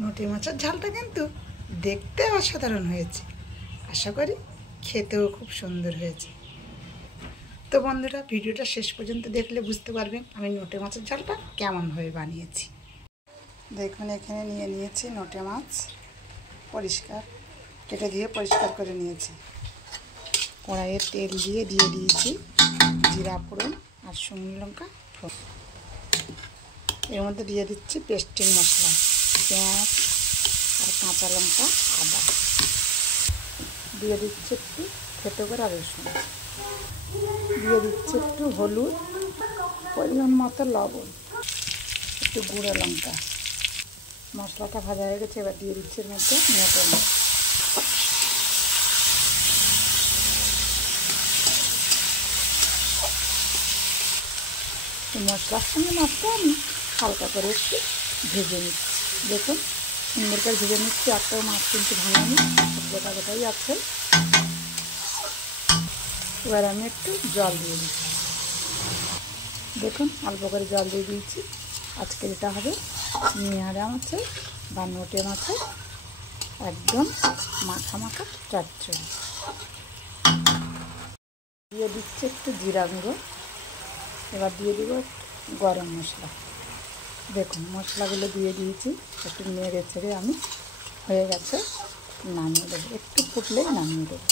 নোটে মাছের ঝালটা কিন্তু দেখতে অসাধারণ হয়েছে, আশা করি খেতেও খুব সুন্দর হয়েছে। তো বন্ধুরা, ভিডিওটা শেষ পর্যন্ত দেখলে বুঝতে পারবেন আমি নোটে মাছের ঝালটা কেমনভাবে বানিয়েছি। দেখুন, এখানে নিয়ে নিয়েছি নোটে মাছ, পরিষ্কার কেটে দিয়ে পরিষ্কার করে নিয়েছি। কড়াইয়ে তেল দিয়ে দিয়েছি জিরা ফোড়ন আর শুকনো লঙ্কা ফোড়ন। এর মধ্যে দিয়ে দিচ্ছি পেস্টিং মশলা, পেঁয়াজ আর কাঁচা লঙ্কা, আদা দিয়ে দিচ্ছি একটু থেতো করে রসুন, দিয়ে দিচ্ছি একটু হলুদ, পরিমাণ মতো লবণ, একটু গুঁড়ো লঙ্কা। মশলাটা ভাজা হয়ে গেছে, এবার দিয়ে দিচ্ছি এর মধ্যে নোটে মাছ। মশলার সঙ্গে মাছটা আমি হালকা করে একটু ভেজে নিচ্ছি। দেখুন সুন্দর করে ভেজে নিচ্ছি, একটাও মাছ কিন্তু ভাঙানি, গোটা গোটাই আছে। এবার আমি একটু জল দিয়ে দিচ্ছি। দেখুন অল্প করে জল দিয়ে দিয়েছি। আজকে এটা হবে নিহারা মাছের বা নোটে মাছের একদম মাখা মাখা চচ্চড়ি। দিয়ে দিচ্ছি একটু জিরা গুঁড়ো, এবার দিয়ে দেব গরম মশলা। দেখুন মশলাগুলো দিয়ে দিয়েছি, একটু নেড়ে ছেড়ে আমি হয়ে গেছে, নামিয়ে দেবো। একটু ফুটলেই নামিয়ে দেবো।